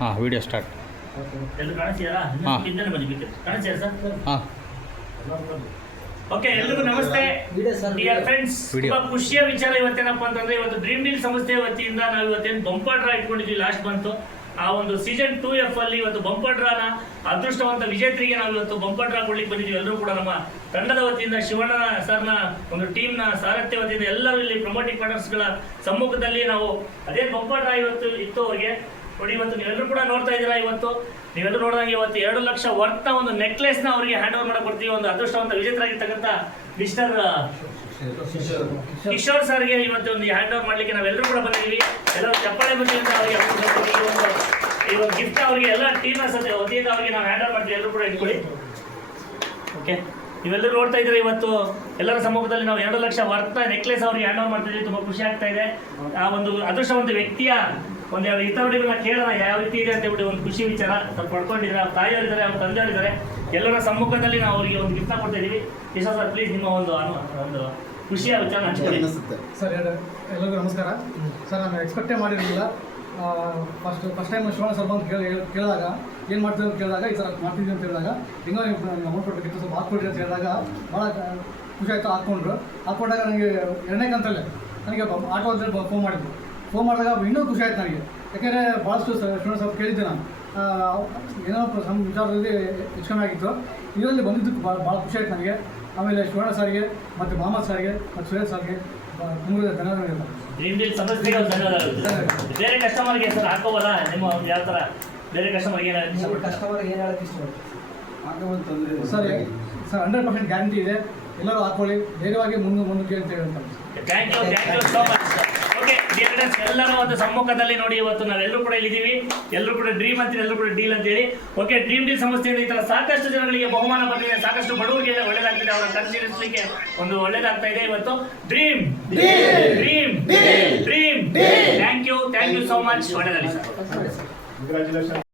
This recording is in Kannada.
ಹಾಂ ವಿಡಿಯೋ ಸ್ಟಾರ್ಟ್. ಎಲ್ಲರೂ ಕಾಣಿಸ್ತೀರಾ? ಹಾಂ. ಹಿಂದೆನೇ ಬನ್ನಿ, ಕಾಣಿಸ್ತೀರಾ ಸರ್? ಹಾಂ ಓಕೆ, ಎಲ್ರಿಗೂ ನಮಸ್ತೆ ಡಿಯರ್ ಫ್ರೆಂಡ್ಸ್. Video. ತುಂಬಾ ಖುಷಿಯ ವಿಚಾರ ಇವತ್ತೇನಪ್ಪ ಅಂತಂದ್ರೆ, ಇವತ್ತು ಡ್ರೀಮ್ ಡೀಲ್ ಸಂಸ್ಥೆ ವತಿಯಿಂದ ನಾವು ಇವತ್ತೇನು ಬಂಪರ್ ಡ್ರಾ ಇಟ್ಕೊಂಡಿದ್ವಿ ಲಾಸ್ಟ್ ಬಂತು. ಆ ಒಂದು ಸೀಸನ್ 2F ಅಲ್ಲಿ ಇವತ್ತು ಬಂಪರ್ ಡ್ರಾನ ಅದೃಷ್ಟವಂತ ವಿಜೇತರಿಗೆ ನಾವು ಇವತ್ತು ಬಂಪರ್ ಡ್ರಾ ಕೊಡ್ಲಿಕ್ಕೆ ಬಂದಿದ್ದೀವಿ. ಎಲ್ಲರೂ ಕೂಡ ನಮ್ಮ ತಂಡದ ವತಿಯಿಂದ, ಶಿವಣ್ಣ ಸರ್ನ ಒಂದು ಟೀಮ್ನ ಸಾರಥ್ಯ ವತಿಯಿಂದ ಎಲ್ಲರೂ ಇಲ್ಲಿ ಪ್ರಮೋಟಿಂಗ್ ಪಾರ್ಟ್ನರ್ಸ್ಗಳ ಸಮ್ಮುಖದಲ್ಲಿ ನಾವು ಅದೇ ಬಂಪರ್ ಡ್ರಾ ಇವತ್ತು ಇತ್ತು ಅವ್ರಿಗೆ ನೋಡಿ. ಇವತ್ತು ನೀವೆಲ್ಲರೂ ಕೂಡ ನೋಡ್ತಾ ಇದ್ದೀರಾ. ಇವತ್ತು ನೀವೆಲ್ಲರೂ ನೋಡಿದಂಗೆ ಇವತ್ತು 2 ಲಕ್ಷ ವರ್ತ್ ಒಂದು ನೆಕ್ಲೆಸ್ ನ ಅವರಿಗೆ ಹ್ಯಾಂಡ್ ಓವರ್ ಮಾಡಕ್ ಕೊಡ್ತೀವಿ. ಒಂದು ಅದೃಷ್ಟವಂತ ವಿಜೇತರಾಗಿರ್ತಕ್ಕಂಥ ಮಿಸ್ಟರ್ ಕಿಶೋರ್ ಸರ್ಗೆ ಇವತ್ತು ಒಂದು ಹ್ಯಾಂಡ್ ಓವರ್ ಮಾಡ್ಲಿಕ್ಕೆ ನಾವೆಲ್ಲರೂ ಕೂಡ ಬಂದಿದ್ದೀವಿ. ಎಲ್ಲರೂ ಚಪ್ಪಾಳೆ ಬಂದಿದೆ ಅಂತ ಅವರಿಗೆ ಈ ಒಂದು ಗಿಫ್ಟ್ ಅವರಿಗೆ ಎಲ್ಲ ಟೀಮ್ ವತಿಯಿಂದ ಅವರಿಗೆ ನಾವು ಹ್ಯಾಂಡ್ ಓವರ್ ಮಾಡ್ತೀವಿ. ಎಲ್ಲರೂ ಕೂಡ ಇಟ್ಕೊಳ್ಳಿ. ಓಕೆ, ನೀವೆಲ್ಲರೂ ನೋಡ್ತಾ ಇದ್ದೀರಾ. ಇವತ್ತು ಎಲ್ಲರ ಸಮ್ಮುಖದಲ್ಲಿ ನಾವು 2 ಲಕ್ಷ ವರ್ತ್ ನೆಕ್ಲೆಸ್ ಅವರಿಗೆ ಹ್ಯಾಂಡ್ ಓವರ್ ಮಾಡ್ತಾ ಇದ್ದೀವಿ. ತುಂಬಾ ಖುಷಿ ಆಗ್ತಾ ಇದೆ. ಆ ಒಂದು ಅದೃಷ್ಟವಂತ ವ್ಯಕ್ತಿಯ ಒಂದು ಹಿತವಡಿಗಳನ್ನ ಕೇಳೋಣ ಯಾವ ರೀತಿ ಇದೆ ಅಂತ ಹೇಳ್ಬಿಟ್ಟು ಒಂದು ಖುಷಿ ವಿಚಾರ. ಸ್ವಲ್ಪ ಪಡ್ಕೊಂಡಿದ್ದಾರೆ, ಅವ್ರ ತಾಯಿಯವರಿದ್ದಾರೆ, ಅವ್ರ ತಂದೆಯವರಿದ್ದಾರೆ. ಎಲ್ಲರ ಸಮ್ಮುಖದಲ್ಲಿ ನಾವು ಅವರಿಗೆ ಒಂದು ಗಿಫ್ಟ್ ಕೊಡ್ತಾ ಇದ್ದೀವಿ. ಕಿಶೋರ್ ಸರ್, ಪ್ಲೀಸ್ ನಿಮ್ಮ ಒಂದು ಖುಷಿಯ ವಿಚಾರ ಹಂಚ್ಕೊಳ್ಳಿ. ಸರ್ ಎಲ್ಲರಿಗೂ ನಮಸ್ಕಾರ. ಸರ್ ನಾನು ಎಕ್ಸ್ಪೆಕ್ಟೇ ಮಾಡಿರಲಿಲ್ಲ. ಫಸ್ಟ್ ಟೈಮ್ ಶಿವಣ್ಣ ಸರ್ ಬಂದು ಕೇಳಿದಾಗ ಏನು ಮಾಡ್ತೀವಿ ಅಂತ ಕೇಳಿದಾಗ ಈ ಥರ ಮಾಡ್ತಿದ್ವಿ ಅಂತ ಹೇಳಿದಾಗ ಹೆಂಗೋ ನೀವು ಅಮೌಂಟ್ ಕೊಡಬೇಕಿತ್ತು, ಸ್ವಲ್ಪ ಹಾಕ್ಕೊಡ್ರಿ ಅಂತ ಹೇಳಿದಾಗ ಭಾಳ ಖುಷಿ ಆಯಿತು. ಹಾಕ್ಕೊಂಡಾಗ ನನಗೆ 2ನೇ ಕಂತಲ್ಲೇ ನನಗೆ ಆಟೋ ಅಂತ ಫೋನ್ ಮಾಡಿದಾಗ ಇನ್ನೂ ಖುಷಿ ಆಯ್ತು ನನಗೆ. ಯಾಕೆಂದರೆ ಭಾಳಷ್ಟು ಶಿವಣ್ಣ ಸರ್ ಕೇಳಿದ್ದೆ ನಾನು, ಏನೋ ನಮ್ಮ ವಿಚಾರದಲ್ಲಿ ಹೆಚ್ಚು ಕಮ್ಮಿ ಆಗಿತ್ತು. ಇದರಲ್ಲಿ ಬಂದಿದ್ದಕ್ಕೆ ಭಾಳ ಖುಷಿ ಆಯ್ತು ನನಗೆ. ಆಮೇಲೆ ಶಿವಣ್ಣ ಸರ್ಗೆ ಮತ್ತು ಮೊಹಮ್ಮದ್ ಸರ್ಗೆ ಮತ್ತು ಸುರೇಶ್ ಸರ್ಗೆ ತುಂಬ ಧನ್ಯವಾದಗಳು. ಡ್ರೀಮ್ ಡೀಲ್ ಸಂಸ್ಥೆಗೆ ಒಂದು ಧನ್ಯವಾದಗಳು. ಬೇರೆ ಕಸ್ಟಮರ್ಗೆ ಸರ್ ಹಾಕೋಬೋದಾ? ನಿಮ್ಮ ಯಾವ ಥರ ಬೇರೆ ಕಸ್ಟಮರ್ಗೆ ಕಸ್ಟಮರ್ಗೆ ಏನು ಹೇಳಕ್ಕೆ ಇಷ್ಟ ಸರ್ 100% ಗ್ಯಾರಂಟಿ ಇದೆ. ಎಲ್ಲರೂ ಹಾಕೊಳ್ಳಿ, ಧೈರ್ಯವಾಗಿ ಮುಂದಕ್ಕೆ ಅಂತ ಹೇಳ್ತಾರೆ. Thank you so much. Okay dear friends, ಎಲ್ಲರ ಒಂದು ಸಮ್ಮುಖದಲ್ಲಿ ನೋಡಿ ಇವತ್ತು ನಾವೆಲ್ಲರೂ ಕೂಡ ಇಲ್ಲಿದ್ದೀವಿ. ಎಲ್ಲರೂ ಕೂಡ ಡ್ರೀಮ್ ಅಂತೀವಿ, ಎಲ್ಲರೂ ಕೂಡ ಡೀಲ್ ಅಂತೇಳಿ. ಓಕೆ, ಡ್ರೀಮ್ ಡೀಲ್ ಸಂಸ್ಥೆಯಿಂದ ಈ ಥರ ಸಾಕಷ್ಟು ಜನಗಳಿಗೆ ಬಹುಮಾನ ಬಂದಿದೆ, ಸಾಕಷ್ಟು ಬಡವರಿಗೆ ಒಳ್ಳೇದಾಗ್ತಿದೆ, ಅವರ ಕನಸಿರಿಸಲಿಕ್ಕೆ ಒಂದು ಒಳ್ಳೇದಾಗ್ತಾ ಇದೆ. ಇವತ್ತು dream dream dream thank you so much. ಒಳ್ಳೆದಾಗಲಿ ಸರ್.